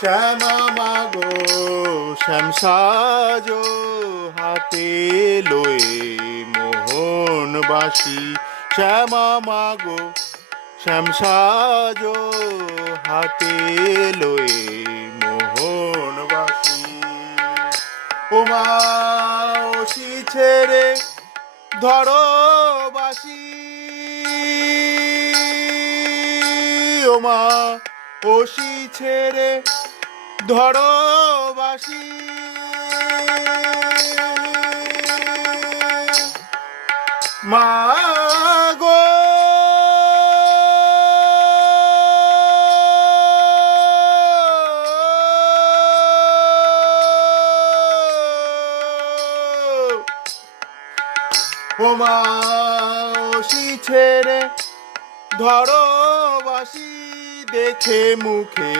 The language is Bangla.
শ্যামা মাগো শ্যাম সাজো হাতে লয়ে মোহন বাসি শ্যামা মাগো শ্যাম সাজো হাতে লয়ে মোহন বাসি ওমা ওসি ছেড়ে ধরো বাসি ওমা ওসি ছেড়ে ধরো বাসি মাগো ওমা ওসি ছেড়ে ধরো বাসি দেখে মুখে